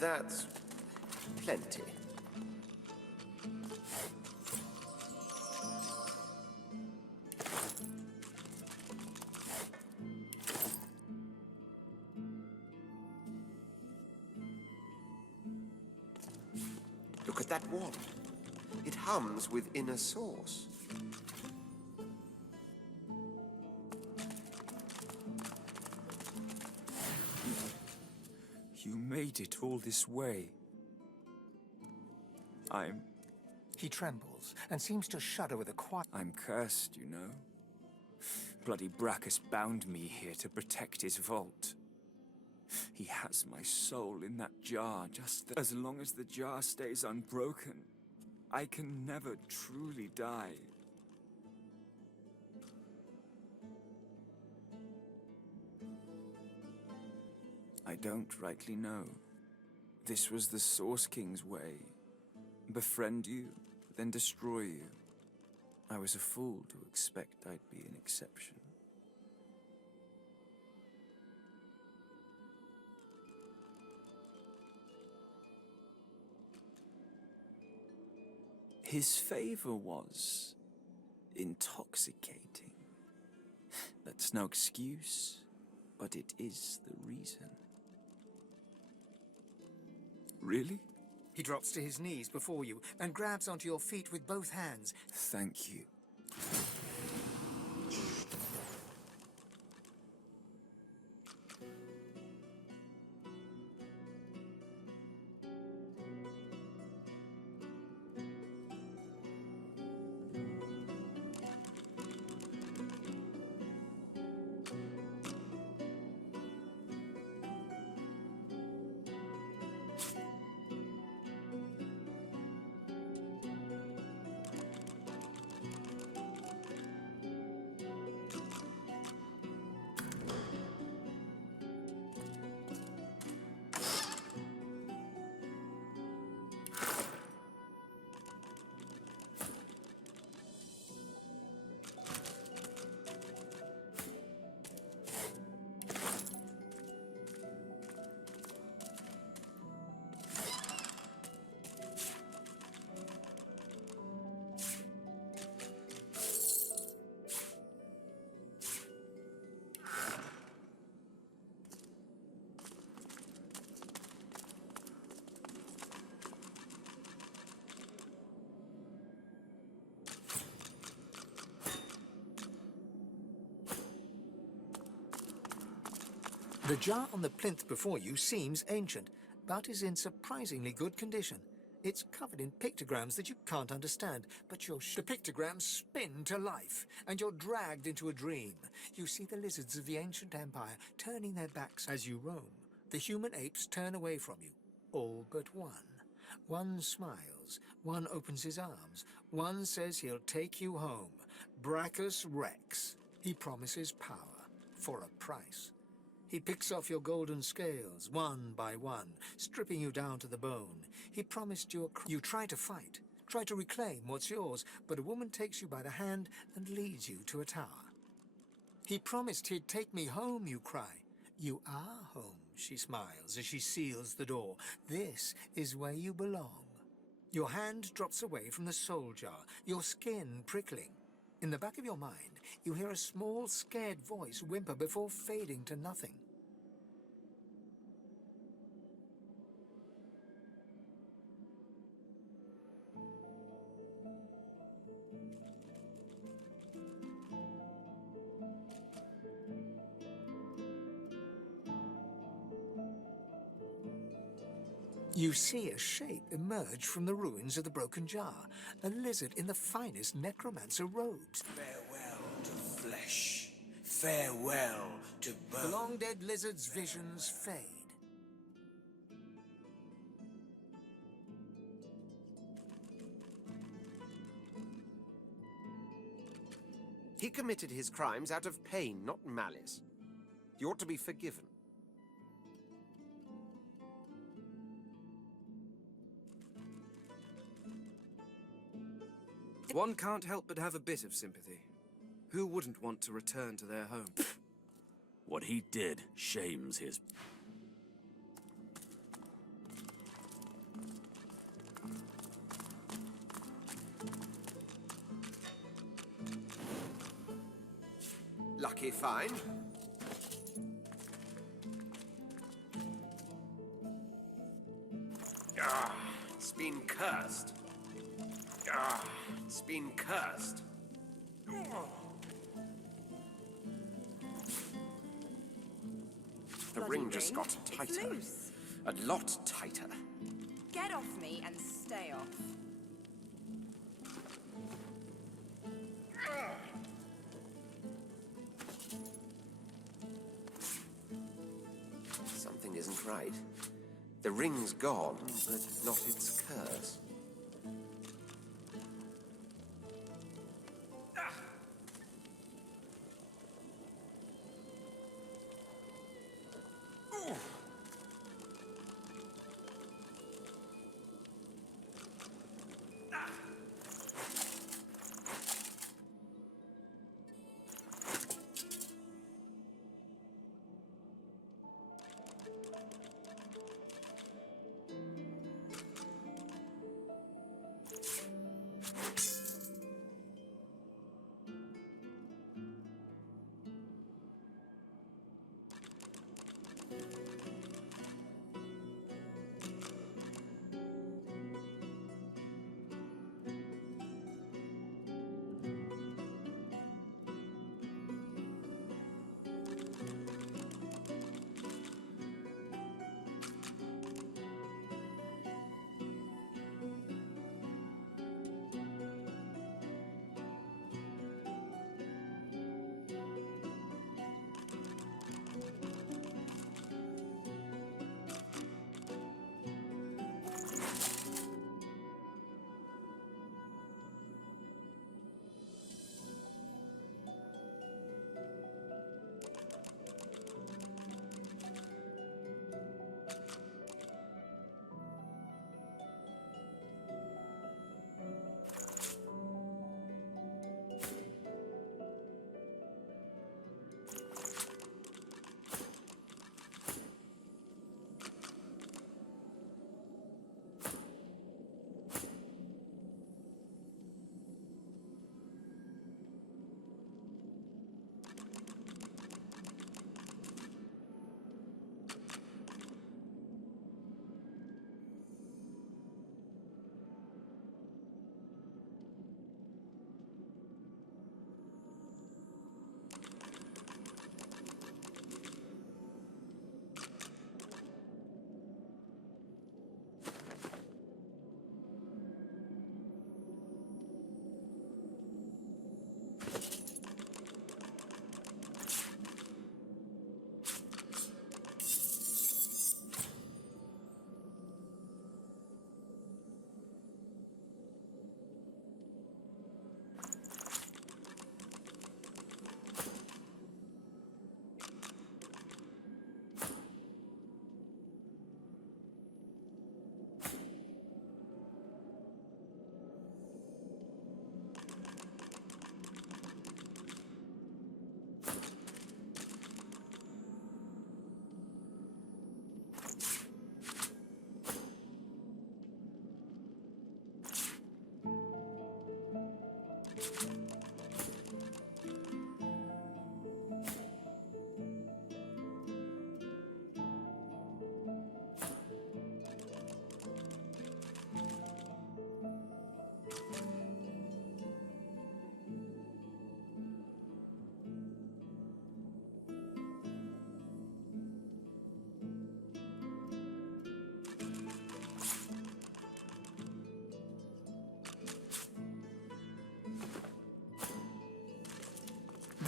That's plenty. Look at that wand. It hums with inner source. You made it all this way. He trembles and seems to shudder with a quiet... I'm cursed, you know. Bloody Brackus bound me here to protect his vault. He has my soul in that jar, as long as the jar stays unbroken, I can never truly die. I don't rightly know. This was the Source King's way. Befriend you, then destroy you. I was a fool to expect I'd be an exception. His favor was intoxicating. That's no excuse, but it is the reason. Really? He drops to his knees before you and grabs onto your feet with both hands. Thank you. The jar on the plinth before you seems ancient, but is in surprisingly good condition. It's covered in pictograms that you can't understand, but the pictograms spin to life, and you're dragged into a dream. You see the lizards of the ancient empire turning their backs as you roam. The human apes turn away from you, all but one. One smiles, one opens his arms, one says he'll take you home. Brackus Rex. He promises power, for a price. He picks off your golden scales, one by one, stripping you down to the bone. He promised you you try to fight, try to reclaim what's yours, but a woman takes you by the hand and leads you to a tower. He promised he'd take me home, you cry. You are home, she smiles as she seals the door. This is where you belong. Your hand drops away from the soul jar, your skin prickling. In the back of your mind, you hear a small, scared voice whimper before fading to nothing. You see a shape emerge from the ruins of the broken jar, a lizard in the finest necromancer robes. Farewell to flesh. Farewell to bone. The long-dead lizard's visions fade. He committed his crimes out of pain, not malice. He ought to be forgiven. One can't help but have a bit of sympathy. Who wouldn't want to return to their home? What he did shames his... Lucky find. Ah, it's been cursed. Ah, it's been cursed. The Bloody ring just got It's tighter. loose. A lot tighter. Get off me and stay off. Something isn't right. The ring's gone, but not its curse.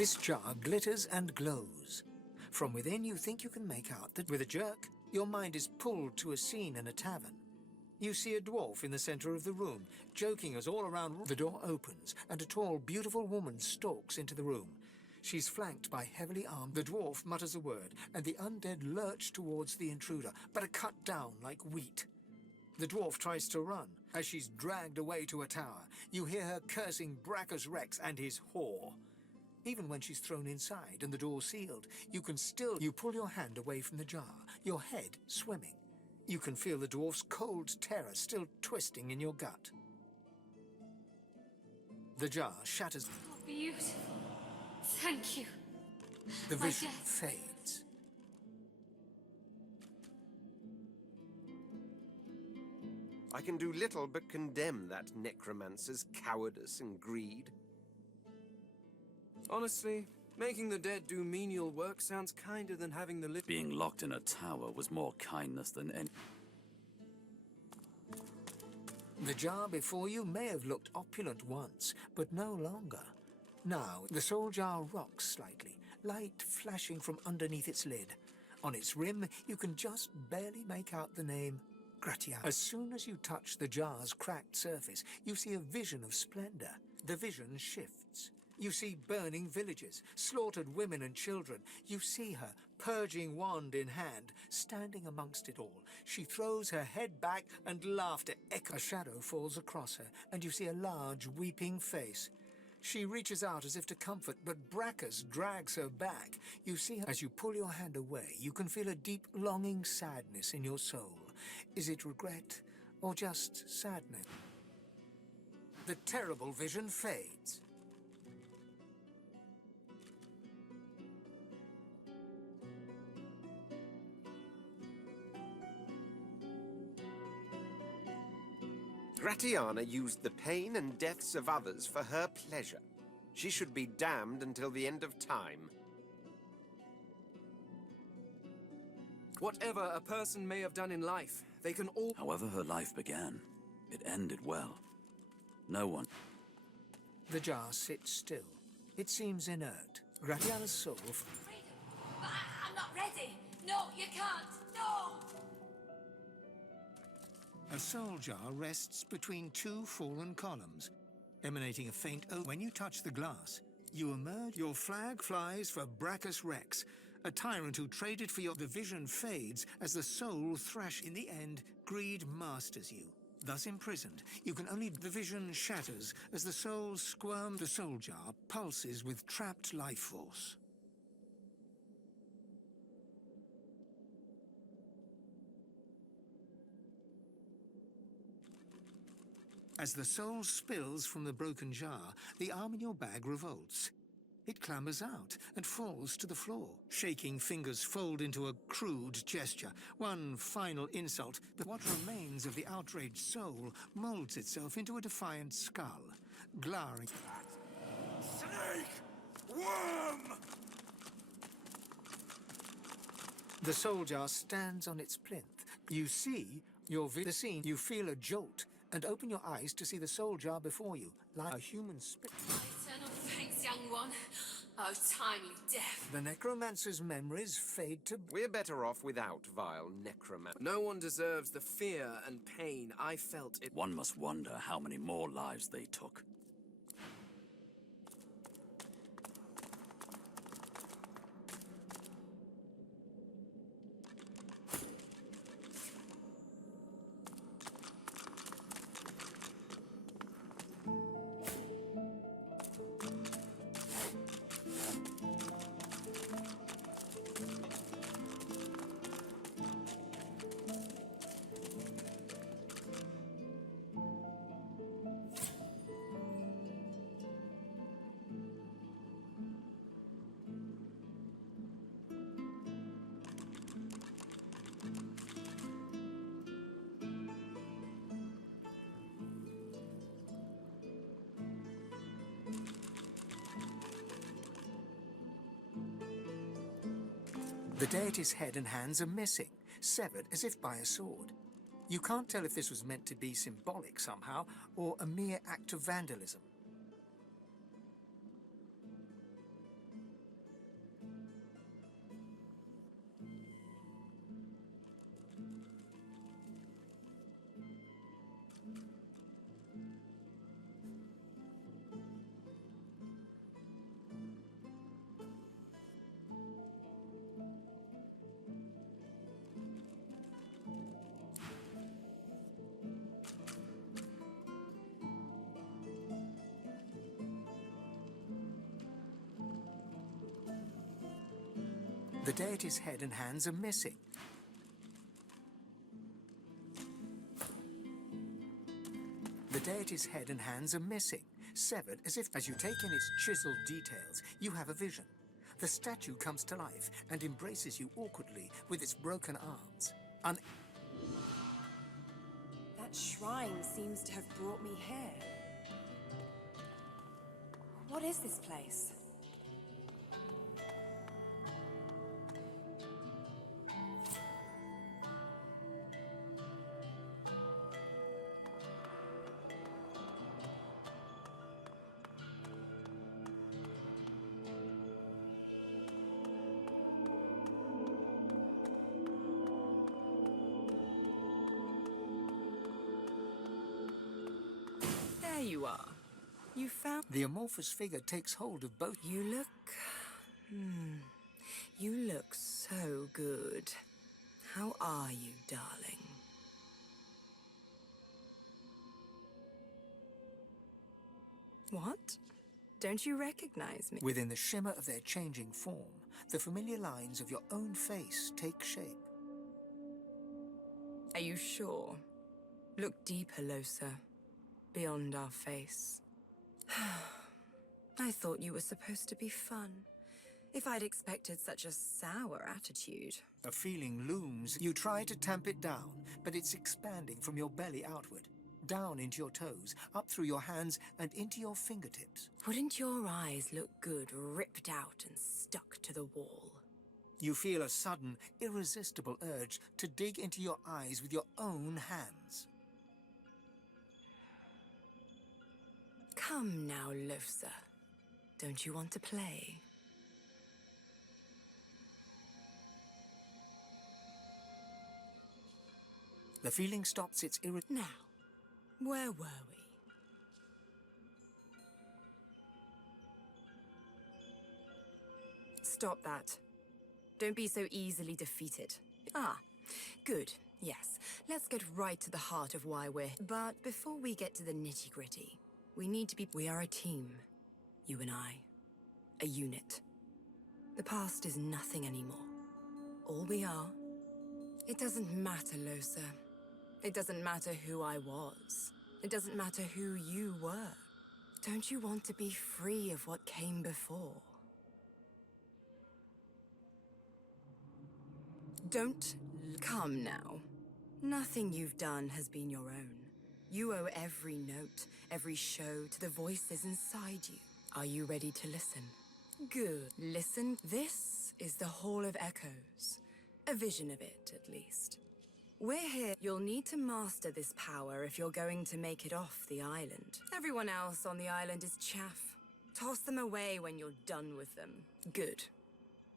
This jar glitters and glows. From within, you think you can make out that with a jerk, your mind is pulled to a scene in a tavern. You see a dwarf in the center of the room, joking as all around the door opens, and a tall, beautiful woman stalks into the room. She's flanked by heavily armed. The dwarf mutters a word, and the undead lurch towards the intruder, but are cut down like wheat. The dwarf tries to run. As she's dragged away to a tower, you hear her cursing Bracus Rex and his whore. Even when she's thrown inside and the door sealed, you pull your hand away from the jar, your head swimming. You can feel the dwarf's cold terror still twisting in your gut. The jar shatters. Oh, beautiful. Thank you. The My vision death. fades. I can do little but condemn that necromancer's cowardice and greed. Honestly, making the dead do menial work sounds kinder than having the living. Being locked in a tower was more kindness than any... The jar before you may have looked opulent once, but no longer. Now, the soul jar rocks slightly, light flashing from underneath its lid. On its rim, you can just barely make out the name Gratiana. As soon as you touch the jar's cracked surface, you see a vision of splendor. The vision shifts. You see burning villages, slaughtered women and children. You see her, purging wand in hand, standing amongst it all. She throws her head back and laughter echoes. A shadow falls across her, and you see a large, weeping face. She reaches out as if to comfort, but Brackus drags her back. You see her. As you pull your hand away, you can feel a deep, longing sadness in your soul. Is it regret or just sadness? The terrible vision fades. Gratiana used the pain and deaths of others for her pleasure. She should be damned until the end of time. Whatever a person may have done in life, they can all... However her life began, it ended well. No one... The jar sits still. It seems inert. Gratiana's soul... Freedom. But I'm not ready. No, you can't. No! A soul jar rests between two fallen columns, emanating a faint odor. When you touch the glass, you emerge. Your flag flies for Brackus Rex, a tyrant who traded for your... The vision fades as the soul thrash. In the end, greed masters you. Thus imprisoned, you can only... The vision shatters as the soul squirms. The soul jar pulses with trapped life force. As the soul spills from the broken jar, the arm in your bag revolts. It clambers out and falls to the floor. Shaking fingers fold into a crude gesture. One final insult, but what remains of the outraged soul molds itself into a defiant skull, glowering. Snake! Worm! The soul jar stands on its plinth. You see the scene. You feel a jolt and open your eyes to see the soul jar before you, like a human spirit. Eternal thanks, young one. Oh, timely death. The necromancer's memories fade to... We're better off without vile necromancer. No one deserves the fear and pain I felt it. One must wonder how many more lives they took. The deity's head and hands are missing, severed as if by a sword. You can't tell if this was meant to be symbolic somehow, or a mere act of vandalism. The deity's head and hands are missing. The deity's head and hands are missing, severed as if... As you take in its chiseled details, you have a vision. The statue comes to life and embraces you awkwardly with its broken arms. That shrine seems to have brought me here. What is this place? There you are. You found... The amorphous figure takes hold of both. You look... You look so good. How are you, darling? What? Don't you recognize me? Within the shimmer of their changing form, the familiar lines of your own face take shape. Are you sure? Look deeper, Losa. Beyond our face. I thought you were supposed to be fun. If I'd expected such a sour attitude. A feeling looms. You try to tamp it down, but it's expanding from your belly outward, down into your toes, up through your hands, and into your fingertips. Wouldn't your eyes look good ripped out and stuck to the wall? You feel a sudden, irresistible urge to dig into your eyes with your own hands. Come now, Losa. Don't you want to play? The feeling stops its Now, where were we? Stop that. Don't be so easily defeated. Ah, good. Yes, let's get right to the heart of why we're... But before we get to the nitty-gritty, we need to be... We are a team. You and I. A unit. The past is nothing anymore. All we are. It doesn't matter, Losa. It doesn't matter who I was. It doesn't matter who you were. Don't you want to be free of what came before? Don't come now. Nothing you've done has been your own. You owe every note, every show to the voices inside you. Are you ready to listen? Good. Listen. This is the Hall of Echoes. A vision of it, at least. We're here. You'll need to master this power if you're going to make it off the island. Everyone else on the island is chaff. Toss them away when you're done with them. Good.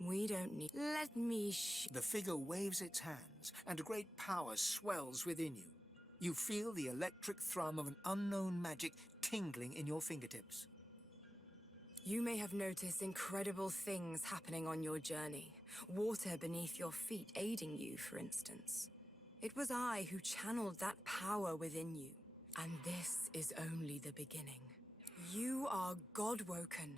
We don't need... Let me The figure waves its hands, and a great power swells within you. You feel the electric thrum of an unknown magic tingling in your fingertips. You may have noticed incredible things happening on your journey. Water beneath your feet aiding you, for instance. It was I who channeled that power within you. And this is only the beginning. You are God-woken.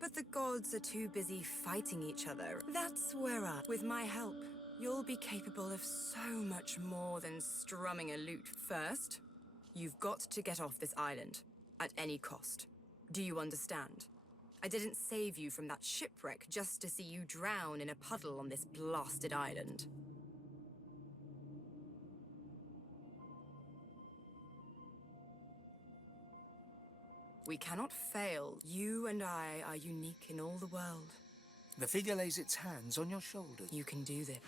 But the gods are too busy fighting each other. That's where with my help, you'll be capable of so much more than strumming a lute. First, you've got to get off this island, at any cost. Do you understand? I didn't save you from that shipwreck just to see you drown in a puddle on this blasted island. We cannot fail. You and I are unique in all the world. The figure lays its hands on your shoulders. You can do this.